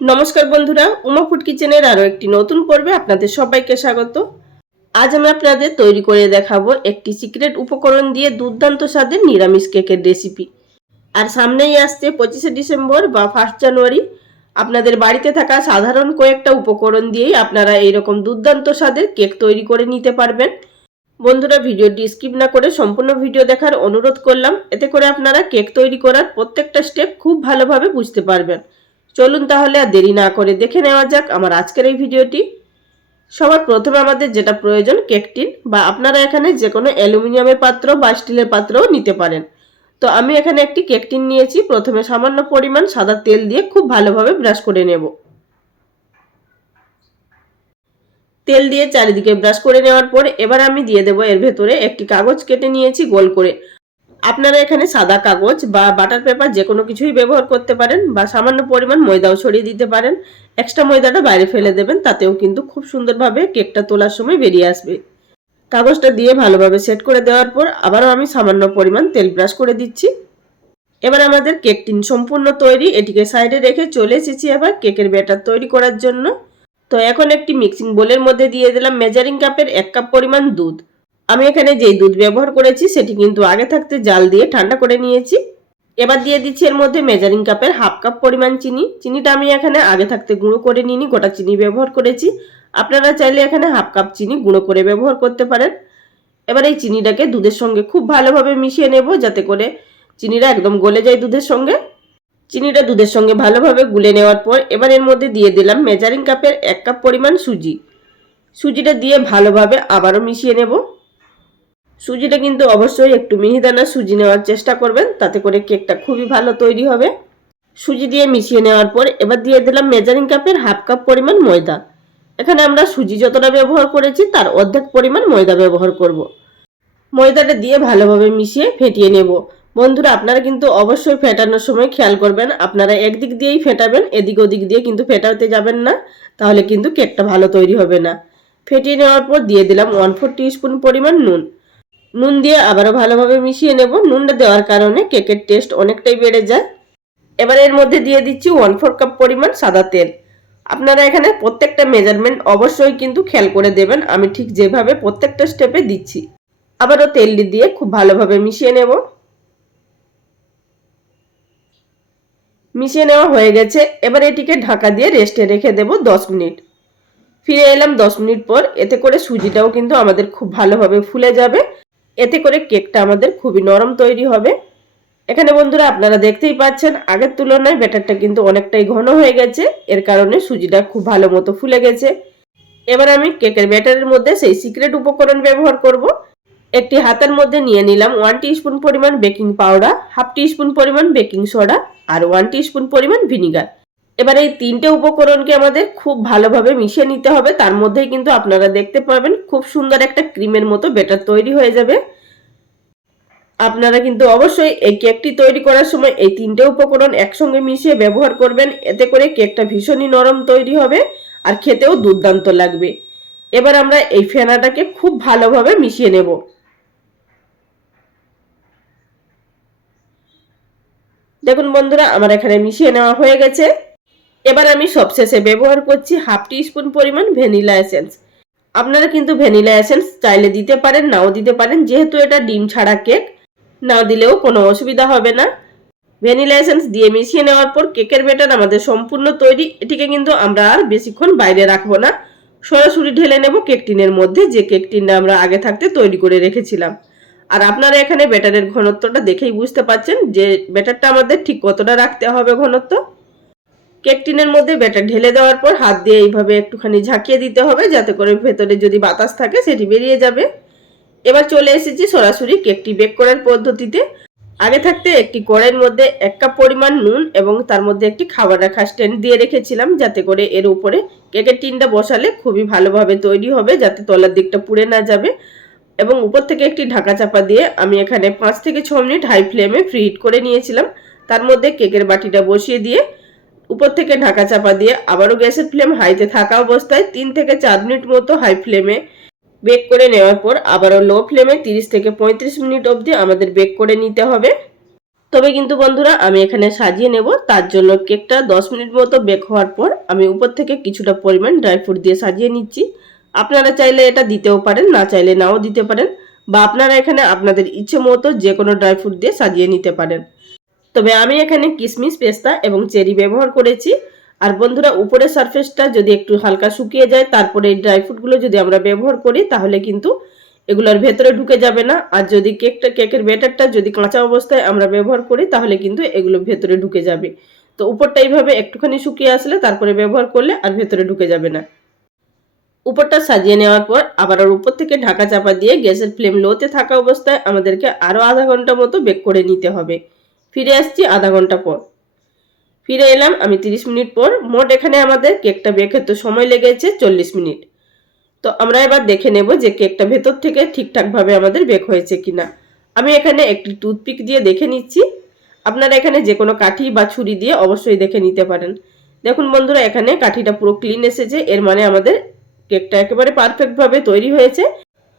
নমস্কার বন্ধুরা, উমা ফুড কিচেনের আরও একটি নতুন পর্বে আপনাদের সবাইকে স্বাগত। আজ আমি আপনাদের তৈরি করে দেখাবো একটি সিক্রেট উপকরণ দিয়ে দুর্দান্ত স্বাদের নিরামিষ কেকের রেসিপি। আর সামনেই আসছে পঁচিশে ডিসেম্বর বা ফার্স্ট জানুয়ারি। আপনাদের বাড়িতে থাকা সাধারণ কয়েকটা উপকরণ দিয়েই আপনারা এইরকম দুর্দান্ত স্বাদের কেক তৈরি করে নিতে পারবেন। বন্ধুরা, ভিডিওটি স্কিপ না করে সম্পূর্ণ ভিডিও দেখার অনুরোধ করলাম। এতে করে আপনারা কেক তৈরি করার প্রত্যেকটা স্টেপ খুব ভালোভাবে বুঝতে পারবেন। চলুন তাহলে আর দেরি না করে দেখে নেওয়া যাক আমার আজকের এই ভিডিওটি। সবার প্রথমে আমাদের যেটা প্রয়োজন, কেকটিন, বা আপনারা এখানে যে কোনো অ্যালুমিনিয়ামের পাত্র বা স্টিলের পাত্রও নিতে পারেন। তো আমি এখানে একটি কেকটিন নিয়েছি, প্রথমে সামান্য পরিমাণ সাদা তেল দিয়ে খুব ভালোভাবে ব্রাশ করে নেব। তেল দিয়ে চারিদিকে ব্রাশ করে নেওয়ার পর এবার আমি দিয়ে দেবো এর ভেতরে একটি কাগজ কেটে নিয়েছি গোল করে। আপনারা এখানে সাদা কাগজ বা বাটার পেপার যে কোনো কিছুই ব্যবহার করতে পারেন বা সামান্য পরিমাণ ময়দাও ছড়িয়ে দিতে পারেন। এক্সট্রা ময়দাটা বাইরে ফেলে দেবেন, তাতেও কিন্তু খুব সুন্দরভাবে কেকটা তোলার সময় বেরিয়ে আসবে। কাগজটা দিয়ে ভালোভাবে সেট করে দেওয়ার পর আবারও আমি সামান্য পরিমাণ তেল ব্রাশ করে দিচ্ছি। এবার আমাদের কেক টিন সম্পূর্ণ তৈরি এটিকে সাইডে রেখে চলে এসেছি আবার কেকের ব্যাটার তৈরি করার জন্য। তো এখন একটি মিক্সিং বোলের মধ্যে দিয়ে দিলাম মেজারিং কাপের এক কাপ পরিমাণ দুধ। আমি এখানে যেই দুধ ব্যবহার করেছি, সেটি কিন্তু আগে থাকতে জাল দিয়ে ঠান্ডা করে নিয়েছি। এবার দিয়ে দিচ্ছি এর মধ্যে মেজারিং কাপের হাফ কাপ পরিমাণ চিনি। চিনিটা আমি এখানে আগে থাকতে গুঁড়ো করে নিইনি, গোটা চিনি ব্যবহার করেছি। আপনারা চাইলে এখানে হাফ কাপ চিনি গুঁড়ো করে ব্যবহার করতে পারেন। এবার এই চিনিটাকে দুধের সঙ্গে খুব ভালোভাবে মিশিয়ে নেব, যাতে করে চিনিটা একদম গলে যায় দুধের সঙ্গে। চিনিটা দুধের সঙ্গে ভালোভাবে গুলে নেওয়ার পর এবার এর মধ্যে দিয়ে দিলাম মেজারিং কাপের এক কাপ পরিমাণ সুজি। সুজিটা দিয়ে ভালোভাবে আবারও মিশিয়ে নেব। সুজিটা কিন্তু অবশ্যই একটু মিহিদানা সুজি নেওয়ার চেষ্টা করবেন, তাতে করে কেকটা খুবই ভালো তৈরি হবে। সুজি দিয়ে মিশিয়ে নেওয়ার পর এবার দিয়ে দিলাম মেজারিং কাপের হাফ কাপ পরিমাণ ময়দা। এখানে আমরা সুজি যতটা ব্যবহার করেছি, তার অর্ধেক পরিমাণ ময়দা ব্যবহার করব। ময়দাটা দিয়ে ভালোভাবে মিশিয়ে ফেটিয়ে নেব। বন্ধুরা, আপনারা কিন্তু অবশ্যই ফেটানোর সময় খেয়াল করবেন, আপনারা একদিক দিয়েই ফেটাবেন, এদিক ওদিক দিয়ে কিন্তু ফেটাতে যাবেন না, তাহলে কিন্তু কেকটা ভালো তৈরি হবে না। ফেটিয়ে নেওয়ার পর দিয়ে দিলাম ওয়ান ফোর স্পুন পরিমাণ নুন। নুন দিয়ে আবারও ভালোভাবে মিশিয়ে নেব। নুনটা দেওয়ার কারণে কেকের টেস্ট অনেকটাই বেড়ে যায়। এবার এর মধ্যে দিয়ে দিচ্ছি ওয়ান ফোর কাপ পরিমাণ সাদা তেল। আপনারা এখানে প্রত্যেকটা মেজারমেন্ট অবশ্যই কিন্তু খেয়াল করে দেবেন। আমি ঠিক যেভাবে প্রত্যেকটা স্টেপে দিচ্ছি। আবারও তেলটি দিয়ে খুব ভালোভাবে মিশিয়ে নেব। মিশিয়ে নেওয়া হয়ে গেছে। এবার এটিকে ঢাকা দিয়ে রেস্টে রেখে দেব দশ মিনিট। ফিরে এলাম দশ মিনিট পর। এতে করে সুজিটাও কিন্তু আমাদের খুব ভালোভাবে ফুলে যাবে। এতে করে কেকটা আমাদের খুবই নরম তৈরি হবে। এখানে বন্ধুরা আপনারা দেখতেই পাচ্ছেন, আগের তুলনায় ব্যাটারটা কিন্তু অনেকটাই ঘন হয়ে গেছে। এর কারণে সুজিটা খুব ভালো মতো ফুলে গেছে। এবার আমি কেকের ব্যাটারের মধ্যে সেই সিক্রেট উপকরণ ব্যবহার করব। একটি হাতের মধ্যে নিয়ে নিলাম ওয়ান স্পুন পরিমাণ বেকিং পাউডার, হাফ স্পুন পরিমাণ বেকিং সোডা আর ওয়ান স্পুন পরিমাণ ভিনিগার। এবার এই তিনটে উপকরণকে আমাদের খুব ভালোভাবে মিশিয়ে নিতে হবে। তার মধ্যেই কিন্তু আপনারা দেখতে পাবেন খুব সুন্দর একটা ক্রিমের মতো বেটার তৈরি হয়ে যাবে। আপনারা কিন্তু অবশ্যই এই কেকটি তৈরি করার সময় এই তিনটে উপকরণ একসঙ্গে মিশিয়ে ব্যবহার করবেন। এতে করে কেকটা ভীষণই নরম তৈরি হবে আর খেতেও দুর্দান্ত লাগবে। এবার আমরা এই ফেনাটাকে খুব ভালোভাবে মিশিয়ে নেব। দেখুন বন্ধুরা, আমার এখানে মিশিয়ে নেওয়া হয়ে গেছে। এবার আমি সবশেষে ব্যবহার করছি হাফ টি স্পুন পরিমাণ ভ্যানিলা এসেন্স। আপনারা কিন্তু ভ্যানিলা এসেন্স চাইলে দিতে পারেন, নাও দিতে পারেন, যেহেতু এটা ডিম ছাড়া কেক, না দিলেও কোনো অসুবিধা হবে না। ভ্যানিলা এসেন্স দিয়ে মিশিয়ে নেওয়ার পর কেকের ব্যাটার আমাদের সম্পূর্ণ তৈরি, এটিকে কিন্তু আমরা আর বেশিক্ষণ বাইরে রাখব না। সরাসরি ঢেলে নেব কেক টিনের মধ্যে, যে কেক টিনটা আমরা আগে থাকতে তৈরি করে রেখেছিলাম। আর আপনারা এখানে ব্যাটারের ঘনত্বটা দেখেই বুঝতে পাচ্ছেন যে ব্যাটারটা আমাদের ঠিক কতটা রাখতে হবে ঘনত্ব। কেক টিনের মধ্যে ব্যাটার ঢেলে দেওয়ার পর হাত দিয়ে এইভাবে একটুখানি ঝাঁকিয়ে দিতে হবে, যাতে করে ভেতরে যদি বাতাস থাকে সেটি বেরিয়ে যাবে। এবার চলে এসেছি সরাসরি কেকটি বেক করার পদ্ধতিতে। আগে থাকতে একটি কড়াইয়ের মধ্যে এক কাপ পরিমাণ নুন এবং তার মধ্যে একটি খাবার রাখা স্ট্যান্ড দিয়ে রেখেছিলাম, যাতে করে এর উপরে কেকের টিনটা বসালে খুবই ভালোভাবে তৈরি হবে, যাতে তলার দিকটা পুড়ে না যাবে। এবং উপর থেকে একটি ঢাকা চাপা দিয়ে আমি এখানে পাঁচ থেকে ছ মিনিট হাই ফ্লেমে ফ্রি হিট করে নিয়েছিলাম। তার মধ্যে কেকের বাটিটা বসিয়ে দিয়ে উপর থেকে ঢাকা চাপা দিয়ে আবারও গ্যাসের ফ্লেম হাইতে থাকা অবস্থায় তিন থেকে চার মিনিট মতো হাই ফ্লেমে বেক করে নেওয়ার পর আবারও লো ফ্লেমে তিরিশ থেকে পঁয়ত্রিশ মিনিট অবধি আমাদের বেক করে নিতে হবে। তবে কিন্তু বন্ধুরা, আমি এখানে সাজিয়ে নেব। তার জন্য কেকটা দশ মিনিট মতো বেক হওয়ার পর আমি উপর থেকে কিছুটা পরিমাণ ড্রাই ফ্রুট দিয়ে সাজিয়ে নিচ্ছি। আপনারা চাইলে এটা দিতেও পারেন, না চাইলে নাও দিতে পারেন বা আপনারা এখানে আপনাদের ইচ্ছে মতো যে কোনো ড্রাই ফ্রুট দিয়ে সাজিয়ে নিতে পারেন। তবে আমি এখানে কিশমিশ পেস্তা এবং চেরি ব্যবহার করেছি। আর বন্ধুরা, উপরের সারফেসটা যদি একটু হালকা শুকিয়ে যায়, তারপরে এই ড্রাই ফ্রুটগুলো যদি আমরা ব্যবহার করি, তাহলে কিন্তু এগুলোর ভেতরে ঢুকে যাবে না। আর যদি কেকটা কেকের ব্যাটারটা যদি কাঁচা অবস্থায় আমরা ব্যবহার করি, তাহলে কিন্তু এগুলো ভেতরে ঢুকে যাবে। তো উপরটা এইভাবে একটুখানি শুকিয়ে আসলে তারপরে ব্যবহার করলে আর ভেতরে ঢুকে যাবে না। উপরটা সাজিয়ে নেওয়ার পর আবার ওর উপর থেকে ঢাকা চাপা দিয়ে গ্যাসের ফ্লেম লোতে থাকা অবস্থায় আমাদেরকে আরও আধা ঘণ্টা মতো বেক করে নিতে হবে। ফিরে আসছি আধা ঘণ্টা পর। ফিরে এলাম আমি তিরিশ মিনিট পর। মোট এখানে আমাদের কেকটা বেক হতে সময় লেগেছে চল্লিশ মিনিট। তো আমরা এবার দেখে নেব যে কেকটা ভেতর থেকে ঠিকঠাকভাবে আমাদের বেক হয়েছে কিনা। আমি এখানে একটি টুথপিক দিয়ে দেখে নিচ্ছি। আপনারা এখানে যে কোনো কাঠি বা ছুরি দিয়ে অবশ্যই দেখে নিতে পারেন। দেখুন বন্ধুরা, এখানে কাঠিটা পুরো ক্লিন এসেছে। এর মানে আমাদের কেকটা একেবারে পারফেক্টভাবে তৈরি হয়েছে।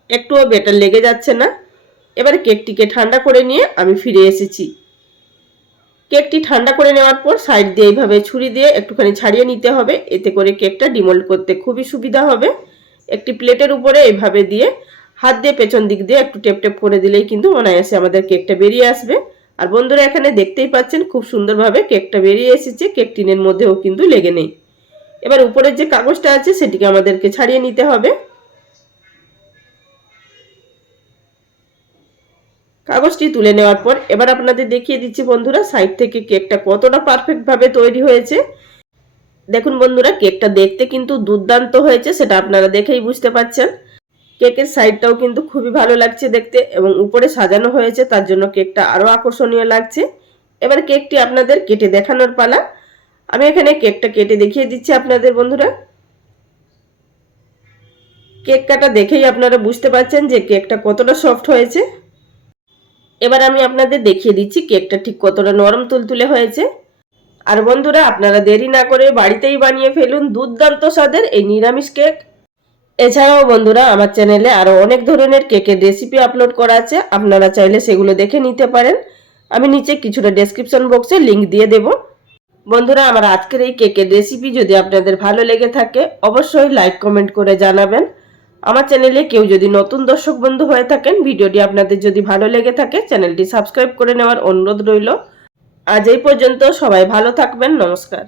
একটুও বেটার লেগে যাচ্ছে না। এবার কেকটিকে ঠান্ডা করে নিয়ে আমি ফিরে এসেছি। কেকটি ঠান্ডা করে নেওয়ার পর সাইড দিয়ে এইভাবে ছুরি দিয়ে একটুখানি ছাড়িয়ে নিতে হবে। এতে করে কেকটা ডিমোল্ড করতে খুবই সুবিধা হবে। একটি প্লেটের উপরে এইভাবে দিয়ে হাত দিয়ে পেছন দিক দিয়ে একটু টেপ টেপ করে দিলেই কিন্তু অনায়াসে আমাদের কেকটা বেরিয়ে আসবে। আর বন্ধুরা এখানে দেখতেই পাচ্ছেন খুব সুন্দরভাবে কেকটা বেরিয়ে এসেছে। কেক টিনের মধ্যেও কিন্তু লেগে নেই। এবার উপরের যে কাগজটা আছে সেটিকে আমাদেরকে ছাড়িয়ে নিতে হবে। কাগজটি তুলে নেওয়ার পর এবার আপনাদের দেখিয়ে দিচ্ছি বন্ধুরা সাইড থেকে কেকটা কতটা পারফেক্টভাবে তৈরি হয়েছে। দেখুন বন্ধুরা, কেকটা দেখতে কিন্তু দুর্দান্ত হয়েছে, সেটা আপনারা দেখেই বুঝতে পাচ্ছেন। কেকের সাইডটাও কিন্তু খুবই ভালো লাগছে দেখতে এবং উপরে সাজানো হয়েছে, তার জন্য কেকটা আরও আকর্ষণীয় লাগছে। এবার কেকটি আপনাদের কেটে দেখানোর পালা। আমি এখানে কেকটা কেটে দেখিয়ে দিচ্ছি আপনাদের বন্ধুরা। কেক কাটা দেখেই আপনারা বুঝতে পারছেন যে কেকটা কতটা সফট হয়েছে। এবার আমি আপনাদের দেখিয়ে দিচ্ছি কেকটা ঠিক কতটা নরম তুলতুলে হয়েছে। আর বন্ধুরা, আপনারা দেরি না করে বাড়িতেই বানিয়ে ফেলুন দুর্দান্ত স্বাদের এই নিরামিষ কেক। এছাড়াও বন্ধুরা, আমার চ্যানেলে আরও অনেক ধরনের কেকের রেসিপি আপলোড করা আছে। আপনারা চাইলে সেগুলো দেখে নিতে পারেন। আমি নিচে কিছুটা ডেসক্রিপশন বক্সে লিংক দিয়ে দেব। বন্ধুরা, আমার আজকের এই কেকের রেসিপি যদি আপনাদের ভালো লেগে থাকে, অবশ্যই লাইক কমেন্ট করে জানাবেন। আমার চ্যানেলে কেউ যদি নতুন দর্শক বন্ধু হয়ে থাকেন, ভিডিওটি আপনাদের যদি ভালো লেগে থাকে, চ্যানেলটি সাবস্ক্রাইব করে নেওয়ার অনুরোধ রইল। আজ এই পর্যন্ত সবাই ভালো থাকবেন, নমস্কার।